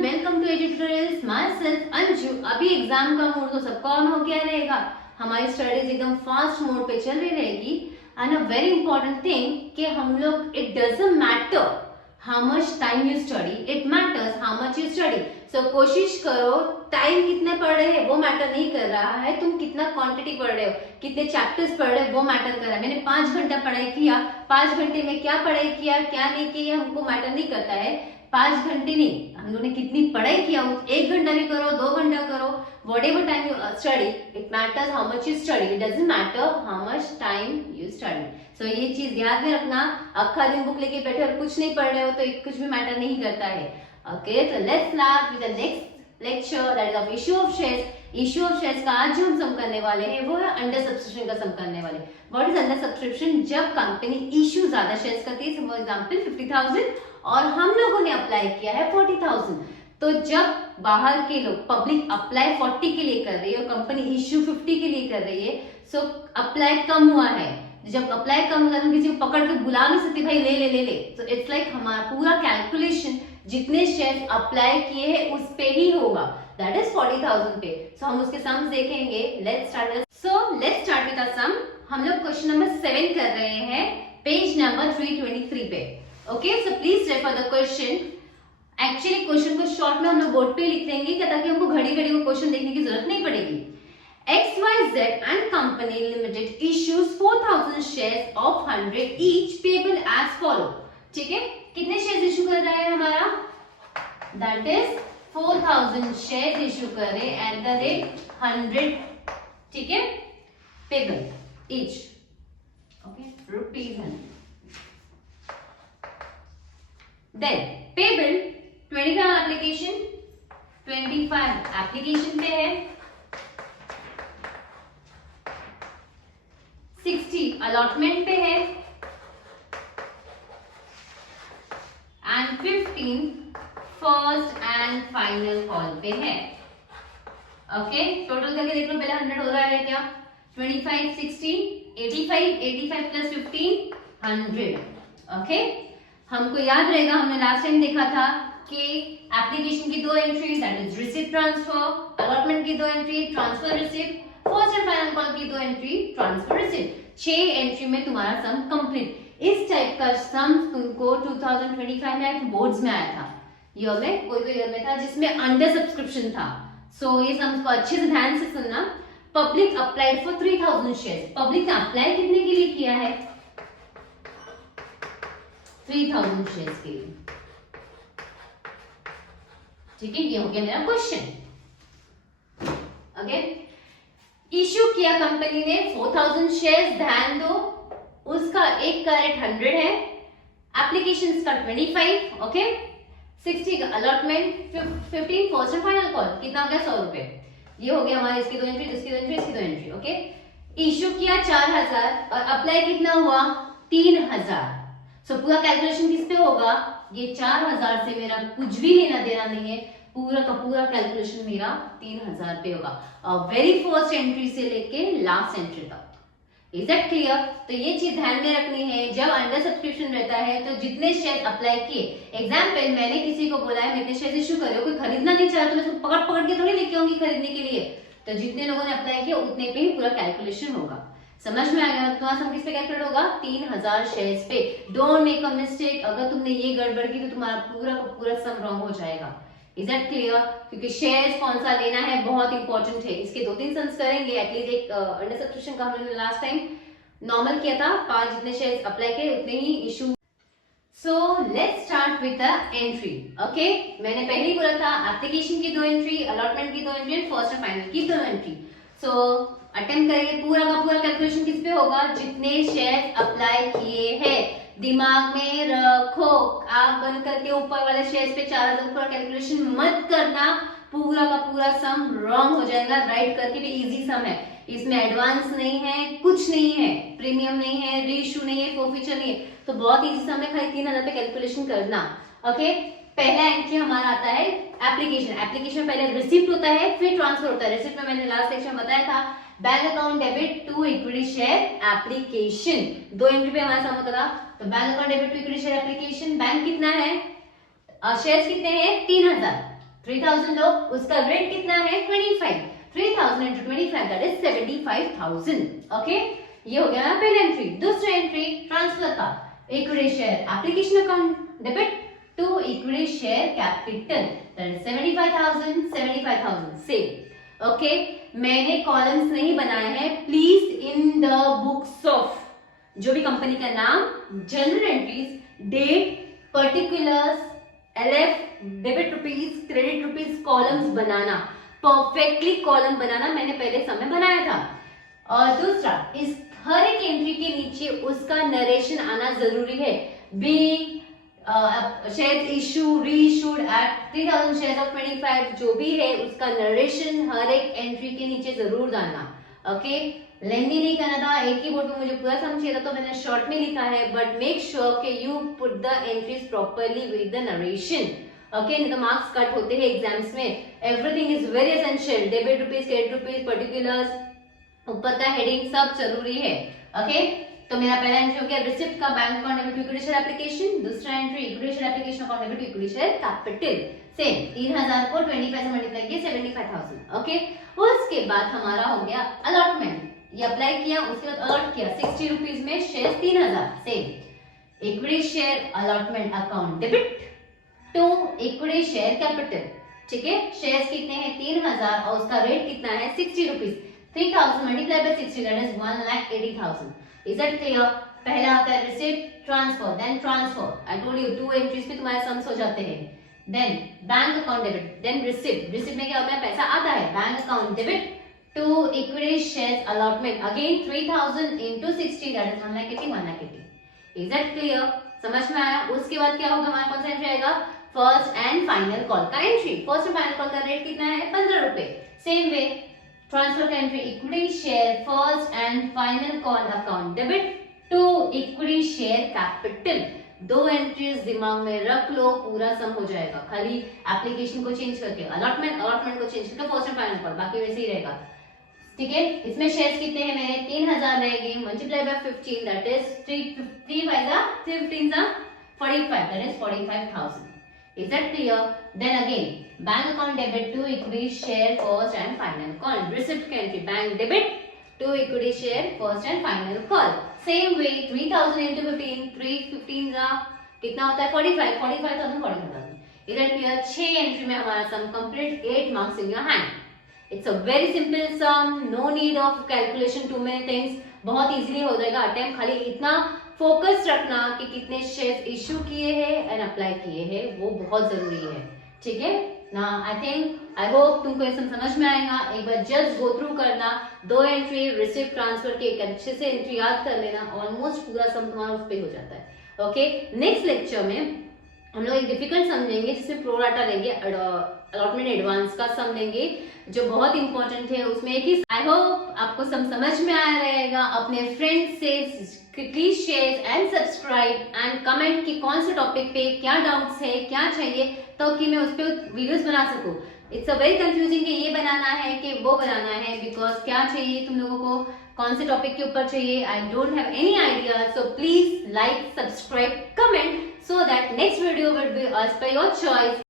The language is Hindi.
Everyone, welcome to AG tutorials. Myself Anju. अभी एग्जाम का मूड तो सबका ऑन हो गया रहेगा। हमारी स्टडीज एकदम फास्ट मोड पे चल रही रहेगी। And a very important thing कि हम लोग, it doesn't matter how much time you study, it matters how much you study. So कोशिश करो, टाइम कितने पढ़ रहे हैं वो मैटर नहीं कर रहा है, तुम कितना क्वांटिटी पढ़ रहे हो, कितने चैप्टर्स पढ़ रहे हो वो मैटर कर रहा है। मैंने 5 घंटा पढ़ाई किया, 5 घंटे में क्या पढ़ाई किया क्या नहीं किया हमको मैटर नहीं करता है। 5 घंटे नहीं, हम लोगों ने कितनी पढ़ाई किया, 1 घंटा भी करो, 2 घंटा करो, whatever time you study, it matters how much you study, it doesn't matter how much time you study. So ये चीज याद में रखना। अक्खा दिन बुक लेके बैठे और कुछ नहीं पढ़ रहे हो तो कुछ भी मैटर नहीं करता है। ओके, तो let's start with the next lecture, that is of issue of shares. Issue of shares का आज जो हम सम करने वाले हैं वो है अंडर सब्सक्रिप्शन का सम करने वाले। What is under subscription? जब कंपनी इशू ज्यादा शेयर्स करती है, फॉर एग्जांपल 50,000 और हम लोगों ने अप्लाई किया है 40,000, तो जब बाहर के लोग, पब्लिक अप्लाई 40 के लिए कर रही है और कंपनी इश्यू 50 के लिए कर रही है, सो अप्लाई कम हुआ है। जब अप्लाई कम होगा तो किसी को पकड़ के बुला नहीं सकती, भाई ले ले ले ले। तो इट्स लाइक हमारा पूरा कैलकुलेशन जितने शेयर अप्लाई किए हैं उस पे ही होगा, दैट इज 40,000 पे। सो हम उसके सम्स देखेंगे। लेट्स स्टार्ट विद द सम। हम लोग क्वेश्चन नंबर 7 कर रहे हैं, पेज नंबर 323 पे। Okay, so please refer the question. Actually question को शॉर्ट में हम लोग बोर्ड पे लिख देंगे क्या, ताकि हमको घड़ी घड़ी को क्वेश्चन देखने की जरूरत नहीं पड़ेगी। XYZ and Company Limited issues 4,000 shares of 100 each payable as follow। ठीक है, कितने शेयर इशू कर रहा है हमारा? दैट इज 4,000 शेयर इशू कर रहे एट द रेट 100, ठीक है, payable each, okay, rupees. Then payable 25 application, 25 application पे है, 60 अलॉटमेंट पे है and 15 first and final call पे है। ओके, टोटल करके देख लो पहले 100 हो रहा है क्या? 25, 60, 85 प्लस 15, 100। ओके, हमको याद रहेगा, हमने लास्ट टाइम देखा था कि एप्लीकेशन की 2 entry, that is receipt transfer, allotment की 2 entry, transfer receipt, first and final call की 2 एंट्री, ट्रांसफर रिसिप्ट। 6 एंट्री में तुम्हारा सम कंप्लीट। इस टाइप का सम तुमको 2025 में बोर्ड्स में आया था, ईयर में, कोई तो ईयर में था जिसमें अंडर सब्सक्रिप्शन था। सो ये सम्स को अच्छे से ध्यान से सुनना। Public applied for 3,000 shares. Public ने अप्लाई कितने के लिए किया है? 3,000 शेयर्स के लिए। ठीक है, ये हो गया मेरा क्वेश्चन। ओके, इश्यू किया कंपनी ने 4,000 शेयर्स। ध्यान दो, उसका एक का रेट 100 है, एप्लीकेशंस का 25, ओके, 60 का allotment, 15 first and final call, कितना हो गया? 100 रुपए। ये हो गया हमारे इसकी 2 एंट्री, इसकी 2 एंट्री, इसकी 2 एंट्री। ओके, इश्यू किया 4,000 और अप्लाई कितना हुआ? 3,000। सो पूरा कैलकुलेशन किस पे होगा? ये 4,000 से मेरा कुछ भी लेना देना नहीं है, पूरा का पूरा कैलकुलेशन मेरा 3,000 पे होगा, वेरी फर्स्ट एंट्री से लेके लास्ट एंट्री तक। Is that clear? तो ये चीज ध्यान में रखनी है। जब अंडर सब्सक्रिप्शन रहता है तो जितने शेयर अप्लाई किए, एग्जाम्पल मैंने किसी को बोला है मैं इतने शेयर इशू कर रही हूँ, कोई खरीदना नहीं चाह रहा तो मैं उसको पकड़ पकड़ के थोड़ी लेके आऊंगी खरीदने के लिए। तो जितने लोगों ने अप्लाई किया उतने पे ही पूरा कैलकुलेशन होगा। समझ में आ गया? तुम्हारा सम किस पे कैलकुलेट होगा? 3,000 शेयर्स पे। डोंट मेक अ मिस्टेक, अगर तुमने ये गड़बड़ की तो तुम्हारा पूरा का पूरा सम रॉन्ग हो जाएगा। Is that clear? क्योंकि शेयर्स कौन सा लेना है बहुत इंपॉर्टेंट है। इसके 2-3 सम्स करेंगे एटलीस्ट। एक अंडर सब्सक्रिप्शन का हमने लास्ट टाइम नॉर्मल किया था, 5 जितने शेयर्स अप्लाई किए उतने ही issue. So let's start with the entry. Okay, मैंने पहले ही बोला था एप्लीकेशन की 2 एंट्री, अलॉटमेंट की 2 एंट्री, फर्स्ट एंड फाइनल की 2 एंट्री। सो अटेम्प्ट करिए, पूरा का पूरा कैलकुलेशन किस पे होगा? जितने शेयर अप्लाई किए हैं, दिमाग में रखो। आप बंद करके ऊपर वाले शेयर्स पे 4,000 पूरा कैलकुलेशन मत करना, पूरा का पूरा सम रॉन्ग हो जाएगा। राइट करके भी इजी सम है, इसमें एडवांस नहीं है, कुछ नहीं है, प्रीमियम नहीं है, रीइश्यू नहीं है, फोरफीचर नहीं है, तो बहुत इजी सम है। खाली 3,000 पे कैलकुलेशन करना। ओके, पहला एंट्री हमारा आता है एप्लीकेशन। एप्लीकेशन में पहले रिसिप्ट होता है, फिर ट्रांसफर होता है। रिसिप्ट में मैंने लास्ट सेक्शन में बताया था, bank account debit to equity share application. 2 entry पे हमारा सम होता था। तो bank account debit to equity share application, bank कितना है, शेयर्स कितने हैं? 3,000। 3000 लो, उसका रेट कितना है 25, 3000 into 25 दैट इज 75,000. ओके, ये हो गया पहला एंट्री. दूसरा एंट्री ट्रांसफर का, equity share application account debit to equity share capital that is 75,000, 75,000 same. Okay, मैंने कॉलम्स नहीं बनाए हैं, please in the books of जो भी कंपनी का नाम, general entries, date, particulars, LF, debit rupees, credit rupees, columns बनाना, परफेक्टली कॉलम बनाना मैंने पहले समय बनाया था. और दूसरा, इस हर एक एंट्री के नीचे उसका नरेशन आना जरूरी है. Being shares issue reissued at 3000 shares of 25 जो भी है उसका नरेशन हर एक एंट्री के नीचे जरूर डालना. ओके, लेंदी नहीं करना था, एक ही बोर्ड पे मुझे पूरा समझिए था तो मैंने शॉर्ट में लिखा है, बट मेक श्योर कि you put the entries properly with the narration. Okay, नहीं तो मार्क्स कट होते हैं एग्जाम्स में. Everything is very essential, debit rupees, credit rupees, particulars, ऊपर का हेडिंग सब जरूरी है. ओके, तो मेरा पहला एंट्री हो गया रिसिप्ट का, bank account debit to equity share application. दूसरा entry equity share application account debit to equity share capital. Same 3000 को 25 से मल्टीप्लाई किया 75,000. ओके, उसके बाद हमारा हो गया अलॉटमेंट. ये अप्लाई किया, उसके बाद अलॉट किया 60 रुपीज में share 3000. Same equity share allotment account debit to equity share capital. ठीक है, शेयर्स कितने हैं 3000 और उसका रेट कितना है 60 rupees. 3000 multiply by 60 that is 1,80,000. Is that clear? पहला आता है receipt, transfer, then transfer. I told you two entries पे तुम्हारे सम्स हो जाते हैं. Then bank account debit, then receipt. Receipt में क्या होता है, पैसा आता है. Bank account debit to equity shares allotment, again 3000 into 60 that is 1,80,000, 1,80,000. Is that clear? समझ में आया? उसके बाद क्या होगा, हमारा कौन सा एंट्री आएगा, फर्स्ट एंड फाइनल कॉल का entry. First and final call का रेट कितना है 15 रुपए. सेम वे ट्रांसफर का entry equity share first and final call account debit to equity share capital. दो एंट्रीज दिमाग में रख लो, पूरा सम हो जाएगा. खाली एप्लीकेशन को चेंज करके, अलॉटमेंट को चेंज करके फर्स्ट एंड फाइनल कॉल, बाकी वैसे ही रहेगा. ठीक है, इसमें शेयर्स कितने हैं मेरे 3000 रहेंगे, multiply by 15 that is 3 15 45 that is 45,000. Is that clear? Then again, bank account debit to equity share first and final call. Receipt का entry, bank debit to equity share first and final call. Same way, 3000 into 15, 3 15 जा कितना होता है 45, 45,000, 45,000. Is that clear? 6 एंट्री में हमारा sum complete, 8 marks in your hand. It's a very simple sum, no need of calculation too many things. बहुत easily हो जाएगा attempt. खाली इतना फोकस रखना कि कितने शेयर्स इशू किए हैं एंड अप्लाई किए हैं, वो बहुत जरूरी है. ठीक है ना? आई होप तुमको ये समझ में आएगा. एक बार जस्ट गो थ्रू करना, दो एंट्री रिसिप्ट ट्रांसफर के एक अच्छे से एंट्री याद कर लेना, ऑलमोस्ट पूरा सम तुम्हारा उस पे हो जाता है. ओके, नेक्स्ट लेक्चर में हम लोग एक डिफिकल्ट सम लेंगे जिसमें प्रो राटा लेंगे, अलॉटमेंट एडवांस का सम लेंगे जो बहुत इंपॉर्टेंट है. उसमें एक ही, आई होप आपको समझ में आया रहेगा. अपने फ्रेंड से please share and subscribe and comment कि कौन से टॉपिक पे क्या डाउट्स है, क्या चाहिए, तो कि मैं उस पर वीडियोस बना सकूं. इट्स अ वेरी कंफ्यूजिंग कि ये बनाना है कि वो बनाना है, बिकॉज क्या चाहिए तुम लोगों को, कौन से टॉपिक के ऊपर चाहिए, I don't have any idea. So please like, subscribe, comment so that next video will be as per your choice.